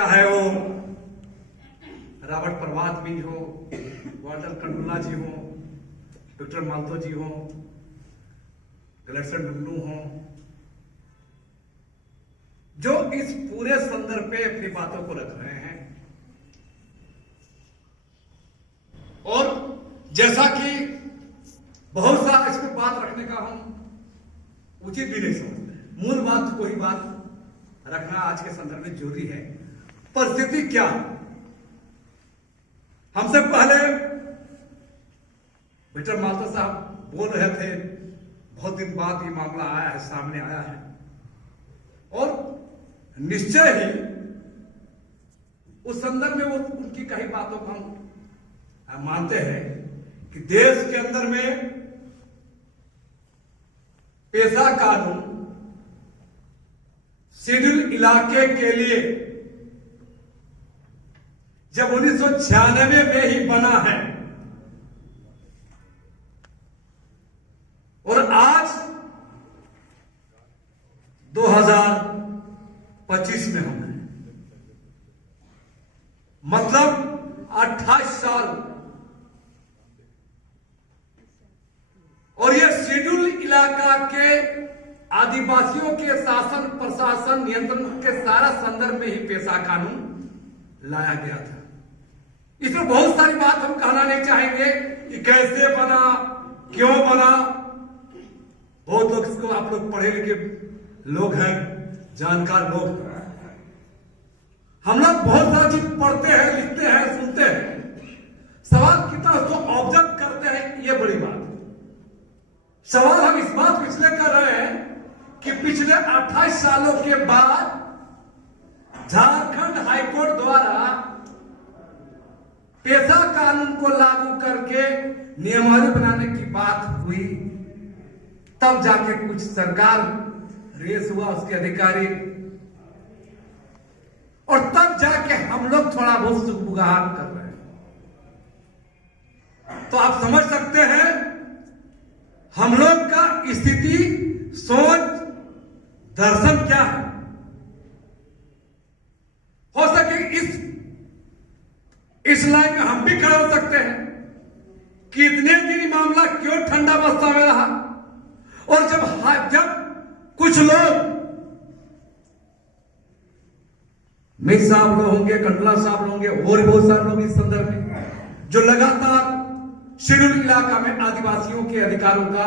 चाहे वो रॉबर्ट प्रभात भी हो, वाल्टर कंडुला जी हो, डॉक्टर मालतो जी हो, गलेक्सन डुल्लू हो, जो इस पूरे संदर्भ पे अपनी बातों को रख रहे हैं। और जैसा कि बहुत सा इस पे बात रखने का हम उचित भी नहीं समझते, मूल बात कोई बात रखना आज के संदर्भ में जरूरी है। परिस्थिति क्या, हमसे पहले डॉक्टर मालतो साहब बोल रहे थे, बहुत दिन बाद ये मामला आया है, सामने आया है, और निश्चय ही उस संदर्भ में वो उनकी कई बातों को हम मानते हैं कि देश के अंदर में पेशा कानून शेड्यूल इलाके के लिए जब 1996 में ही बना है और आज 2025 में हम हैं, मतलब 28 साल, और यह शेड्यूल इलाका के आदिवासियों के शासन प्रशासन नियंत्रण के सारा संदर्भ में ही पेशा कानून लाया गया था। इसमें बहुत सारी बात हम कहना नहीं चाहेंगे कि कैसे बना, क्यों बना। बहुत लोग इसको, आप लोग पढ़े लिखे लोग हैं, जानकार लोग, हम लोग बहुत सारी चीज पढ़ते हैं, लिखते हैं, सुनते हैं, सवाल कितना उसको ऑब्जर्व करते हैं, ये बड़ी बात है। सवाल हम इस बात को इसलिए कर रहे हैं कि पिछले 28 सालों के बाद झारखंड हाईकोर्ट द्वारा पेशा कानून को लागू करके नियमावली बनाने की बात हुई, तब जाके कुछ सरकार रेस हुआ, उसके अधिकारी, और तब जाके हम लोग थोड़ा बहुत सुगबुगाहट कर रहे हैं। तो आप समझ सकते हैं हम लोग का स्थिति, सोच, दर्शन क्या है। हो सके इस लाइन में हम भी खड़े हो सकते हैं कि इतने दिन मामला क्यों ठंडा अवस्था में रहा, और जब कुछ लोग, मिर्च साहब लोग होंगे, कंडला साहब लोग होंगे, और बहुत सारे लोग इस संदर्भ में जो लगातार शेड्यूल इलाका में आदिवासियों के अधिकारों का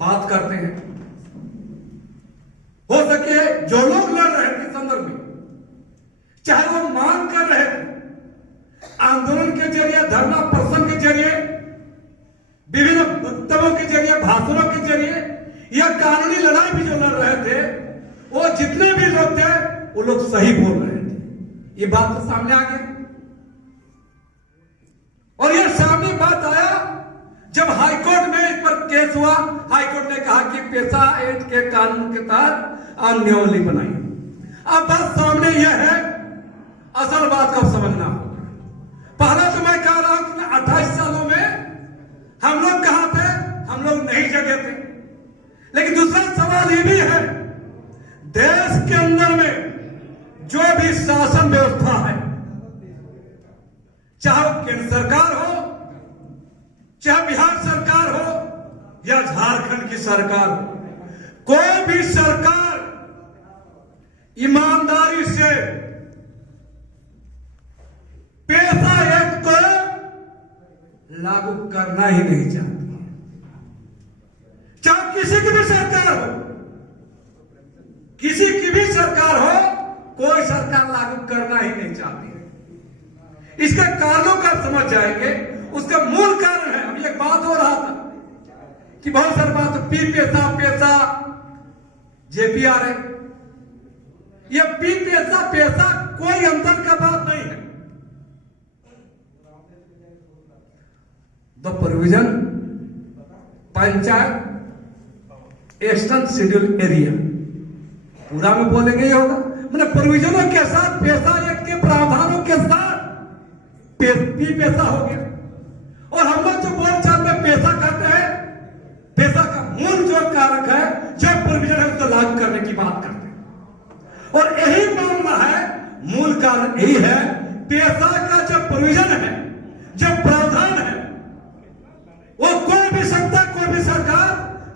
बात करते हैं, हो सके जो लोग लड़ रहे थे संदर्भ में, चाहे वो मांग कर रहे थे, आंदोलन के जरिए, धरना प्रदर्शन के जरिए, विभिन्न वक्तव्यों के जरिए, भाषणों के जरिए, या कानूनी लड़ाई भी जो लड़ रहे थे, वो जितने भी लोग थे वो लोग सही बोल रहे थे। ये बात तो सामने आ गई, और ये सामने बात आया जब हाईकोर्ट में इस पर केस हुआ। हाईकोर्ट ने कहा कि पेशा एक्ट के कानून के तहत नियमावली बनाई। अब बात सामने यह है, असल बात को समझना होगा। पहला तो मैं कह रहा हूं कि 28 सालों में हम लोग कहां थे, हम लोग नहीं जगे थे। लेकिन दूसरा सवाल यह भी है, देश के अंदर में जो भी शासन व्यवस्था है, चाहे वो केंद्र सरकार हो, चाहे बिहार सरकार हो, या झारखंड की सरकार हो, कोई भी सरकार ईमानदारी से पेशा एक्ट को लागू करना ही नहीं चाहती। चाहे किसी की भी सरकार हो, किसी की भी सरकार हो, कोई सरकार लागू करना ही नहीं चाहती। इसका कारणों का समझ जाएंगे। उसका मूल कारण है, अभी एक बात हो रहा था कि बहुत सारी बात, पेशा जेपीआर है, ये पेशा कोई अंतर का बात नहीं है। The provision panchayat extern schedule area, पूरा में बोलेंगे ये होगा, मतलब प्रोविजनों के साथ, पेशा एक्ट के प्रावधानों के साथ पेशा हो गया। और हम लोग जो बोलचाल में पेशा कहते हैं, पेशा का मूल जो कारक है, जो प्रोविजन है, उसको लागू करने की बात करते हैं। और यही मामला है, मूल मूल कारण यही है, पैसा का जो प्रोविजन है, जो प्रावधान है, वो कोई भी सत्ता, कोई भी सरकार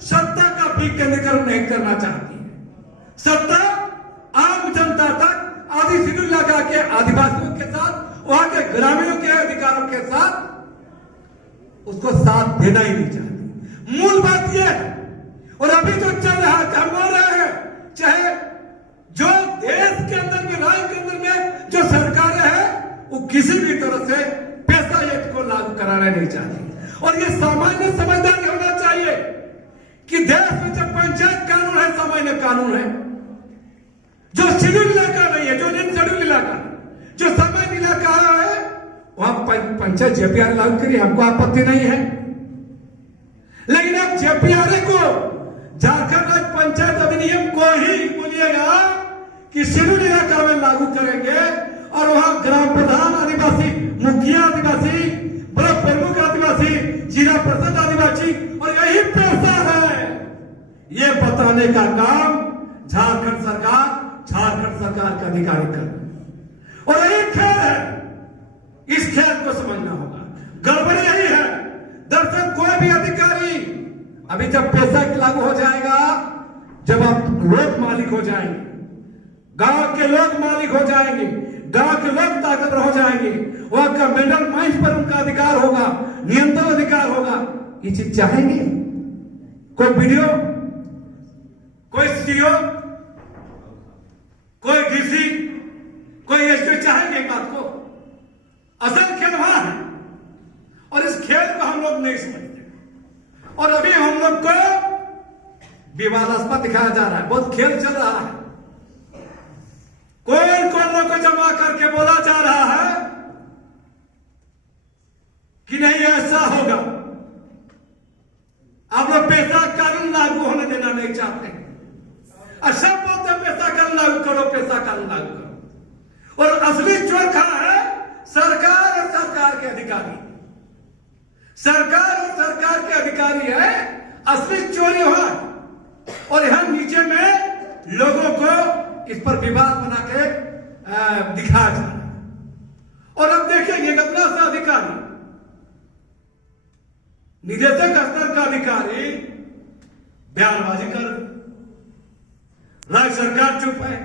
सत्ता का विकेंद्रीकरण नहीं करना चाहती है। सत्ता आम जनता तक आदि शेड्यूल लगा के आदिवासियों के साथ, वहां के ग्रामीणों के अधिकारों के साथ उसको साथ देना ही नहीं चाहती। मूल बात यह है। और अभी जो चल रहा है, हम बोल रहे हैं, चाहे जो देश के अंदर में, राज्य के अंदर में जो सरकारें हैं, वो किसी भी तरह से पैसा एक्ट को लागू कराना नहीं चाहती। और ये सामान्य समझदारी होना चाहिए कि देश में जब पंचायत कानून है, सामान्य कानून है, जो शेड्यूल इलाका नहीं है, जो शेड्यूल इलाका, जो सामान्य इलाका है, वहां पंचायत जेपीआर लागू करिए, हमको आपत्ति नहीं है। लेकिन आप जेपीआर को, झारखंड राज्य पंचायत अधिनियम को ही बोलिएगा कि शेड्यूल इलाका में लागू करेंगे, और वहां ग्राम प्रधान आदिवासी, मुखिया आदिवासी, ब्लॉक प्रमुख आदिवासी, जिला परिषद आदिवासी, और यही पैसा है, ये बताने का काम झारखंड सरकार का अधिकारी कर। और यही खेल है, इस खेल को समझना होगा। गड़बड़ी यही है। दरअसल कोई भी अधिकारी, अभी जब पैसा लागू हो जाएगा, जब आप लोग मालिक हो जाएंगे, गांव के लोग मालिक हो जाएंगे, गांव के लोग ताकतवर हो जाएंगे, वहां का मिडल माइंड पर उनका अधिकार होगा, नियंत्रण अधिकार होगा। ये चीज चाहेंगे कोई वीडियो, कोई सीओ, कोई डीसी, कोई एसपी चाहेंगे बात को? असल खेल वहां है, और इस खेल को हम लोग नहीं समझते। और अभी हम लोग को विवादास्पद दिखाया जा रहा है, बहुत खेल चल रहा है। कौन लोग को जमा करके बोला जा रहा है कि नहीं ऐसा होगा, आप लोग पैसा कानून लागू होने देना नहीं चाहते, और सब बोलते हैं पैसा कानून लागू करो, पैसा कानून लागू करो। और असली चोर कहां है? सरकार और सरकार के अधिकारी। सरकार और सरकार के अधिकारी है, असली चोरी हुआ। और यहां नीचे में लोगों को इस पर विवाद बना के दिखाया जा रहा है। और अब देखिए, ये कितना सा अधिकारी, निदेशक स्तर का अधिकारी बयानबाजी कर, राज्य सरकार चुप है,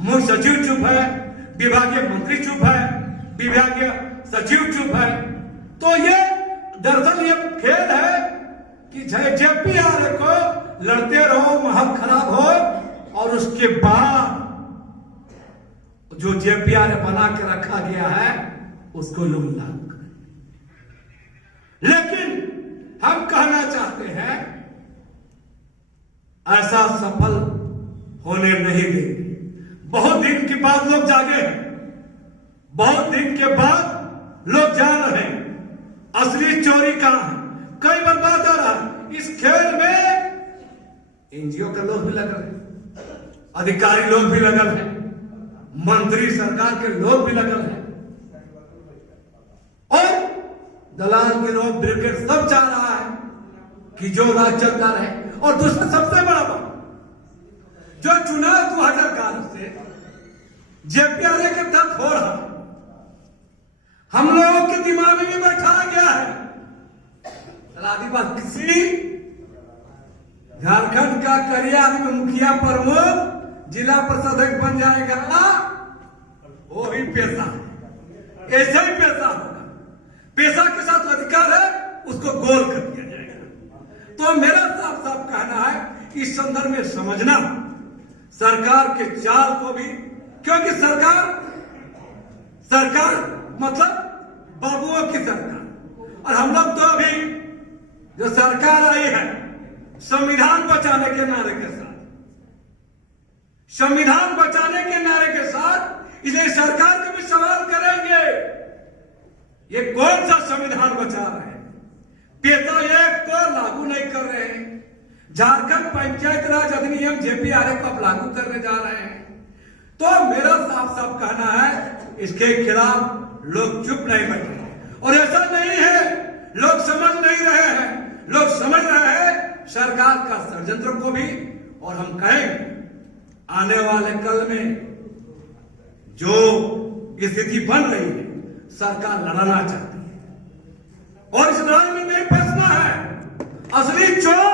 मुख्य सचिव चुप है, विभागीय मंत्री चुप है, विभागीय सचिव चुप है। तो ये दरअसल ये खेल है कि जेपीआर को लड़ते रहो, माहौल खराब हो, और उसके बाद जो जेपीआर बना के रखा गया है उसको लोग लागू करें। लेकिन हम कहना चाहते हैं, ऐसा सफल होने नहीं देंगे। बहुत दिन के बाद लोग जागे हैं, बहुत दिन के बाद लोग जान रहे हैं असली चोरी कहां है। कई बार बात आ रहा है, इस खेल में एनजीओ के लोग भी लगे हैं, अधिकारी लोग भी लगे हैं, मंत्री सरकार के लोग भी लगे हैं, और दलाल गिरोह ब्रिगेड सब चाह रहा है कि जो राज चलता रहे। और दूसरा सबसे बड़ा बात, जो चुनाव 2011 से जेपीआर के तहत हो रहा, हम लोगों के दिमाग में भी बैठाया गया है, आदिवासी झारखंड का करिया आदमी मुखिया प्रमुख जिला परिषद बन जाएगा, वो ही पैसा, ऐसा ही पैसा होगा। पैसा के साथ अधिकार है, उसको गोल कर दिया जाएगा। तो मेरा साफ साफ कहना है, इस संदर्भ में समझना सरकार के चाल को भी, क्योंकि सरकार मतलब बाबुओं की सरकार। और हम लोग तो अभी जो सरकार आई है संविधान बचाने के नारे के साथ, संविधान बचाने के नारे के साथ, इसलिए सरकार के भी सवाल करेंगे, ये कौन सा संविधान बचा रहे हैं? पैसा एक्ट को लागू नहीं कर रहे हैं, झारखंड पंचायत राज अधिनियम जेपीआर को अब लागू करने जा रहे हैं। तो मेरा साफ साफ कहना है, इसके खिलाफ लोग चुप नहीं बैठे। और ऐसा नहीं है लोग समझ नहीं रहे हैं, लोग समझ रहे हैं सरकार का षड्यंत्र को भी। और हम कहेंगे आने वाले कल में जो स्थिति बन रही है, सरकार लड़ना चाहती है और इस लड़ाई में नहीं फंसना है। असली चोर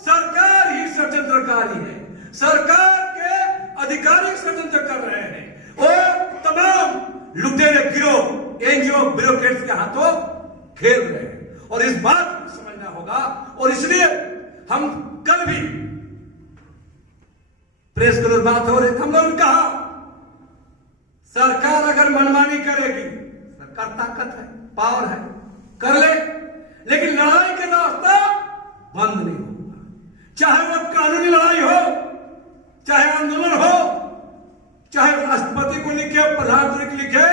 सरकार ही षड्यंत्रकारी है, सरकार के अधिकारी षड्यंत्र कर रहे हैं और तमाम लुटेरे गिरोह एनजीओ ब्यूरोक्रेट्स के हाथों खेल रहे हैं और इस बात को समझना होगा। और इसलिए हम कल भी प्रेस के बात हो रही थी, हम लोगों ने कहा सरकार अगर मनमानी करेगी, सरकार ताकत है, पावर है, कर ले, लेकिन लड़ाई का रास्ता बंद नहीं होगा। चाहे वो कानूनी लड़ाई हो, चाहे आंदोलन हो, चाहे राष्ट्रपति को लिखे, प्रधानमंत्री को लिखे,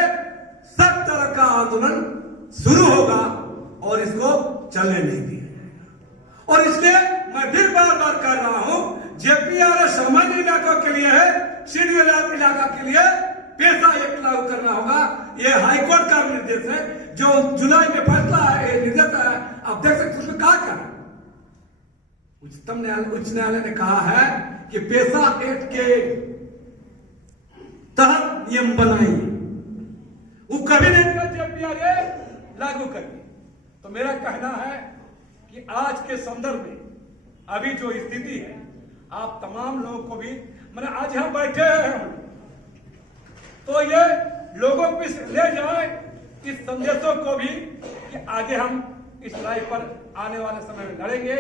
सब तरह का आंदोलन शुरू होगा और इसको चलने नहीं दिया जाएगा। और इसलिए मैं फिर बार बार कर रहा हूं, जेपीआरएस सामान्य इलाकों के लिए है, शेड्यूल इलाका के लिए पेशा एक्ट लागू करना होगा। यह हाईकोर्ट का निर्देश है, जो जुलाई में फैसला है, ये निर्देश है, आप देख सकते उसमें कहा क्या है। उच्चतम न्यायालय, उच्च न्यायालय ने कहा है कि पेशा एक्ट के तहत नियम बनाइए, वो कभी नहीं कर जेपीआरएस लागू करिए। तो मेरा कहना है कि आज के संदर्भ में अभी जो स्थिति है, आप तमाम लोगों को भी, मैंने आज यहां बैठे हैं हम, तो ये लोगों को ले जाए इस संदेशों को भी कि आगे हम इस लड़ाई पर आने वाले समय में लड़ेंगे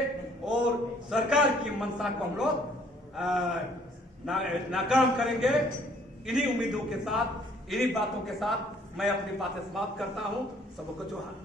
और सरकार की मंशा को हम लोग नाकाम करेंगे। इन्हीं उम्मीदों के साथ, इन्हीं बातों के साथ मैं अपनी बातें समाप्त करता हूं। सबको जोहार।